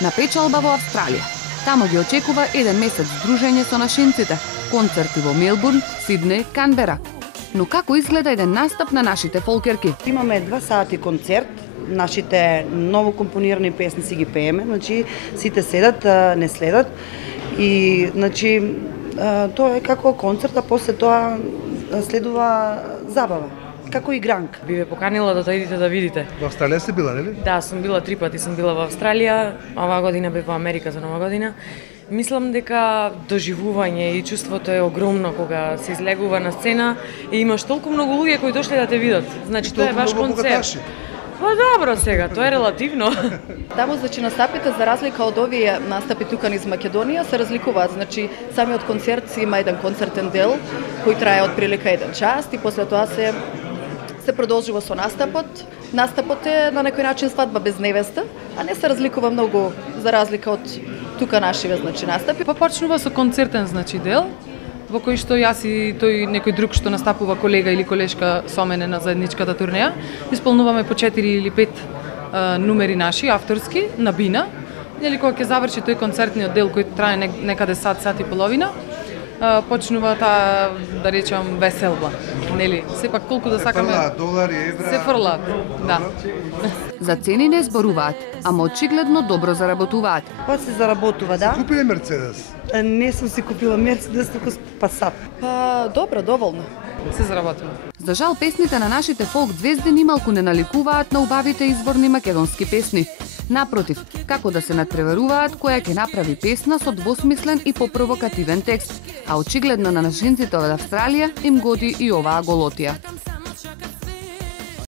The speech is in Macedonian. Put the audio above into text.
на печалба во Австралија. Тамо ги очекува еден месец дружење со нашинците, концерти во Мелбурн, Сиднеј, Канбера. Но како изгледа еден настап на нашите фолкерки? Имаме 2 сати концерт, нашите ново компонирани песни си ги пееме, значи сите седат, не следат и значи тоа е како концерт, а после тоа следува забава, како игранка. Би ве поканила да дојдете да видите. Во Австралија сте била, нели? Да, сум била 3 пати, сум била во Австралија, оваа година бев во Америка за Нова година. Мислам дека доживување и чувството е огромно кога се излегува на сцена и имаш толку многу луѓе кои дошле да те видат. Значи тоа е ваш концерт. Па добро сега, тоа е релативно. Таму, значи, настапите, за разлика од овие настапи тука низ Македонија, се разликуваат. Значи, самиот концерт си има еден концертен дел, кој трае од прилика 1 час и после тоа се продолжува со настапот. Настапот е на некој начин свадба без невеста, а не се разликува многу за разлика од тука нашиве, значи, настапи. Па почнува со концертен, значи, дел, во кој што јас и тој некој друг што настапува колега или колешка со мене на заедничката турнеја, исполнуваме по 4 или 5 numeri наши, авторски, на бина. Нели, кога ќе заврши тој концертниот дел кој трае некаде сат и половина, почнува таа, да речам, веселба. Нели, сепак колку да сакаме... Се фрлаат долари, евра... Се фрлаат, да. За цени не зборуваат, ама очигледно добро заработуваат. Па се заработува, да. Купиле Мерцедес? Не сум си купила Мерцедес, туку Пасат. Па, добро, доволно. Се заработува. За жал, песните на нашите фолк звезди нималку не наликуваат на убавите изворни македонски песни. Напротив, како да се надпреваруваат која ќе направи песна со двосмислен и попровокативен текст, а очигледно на нашинците од Австралија им годи и оваа голотија.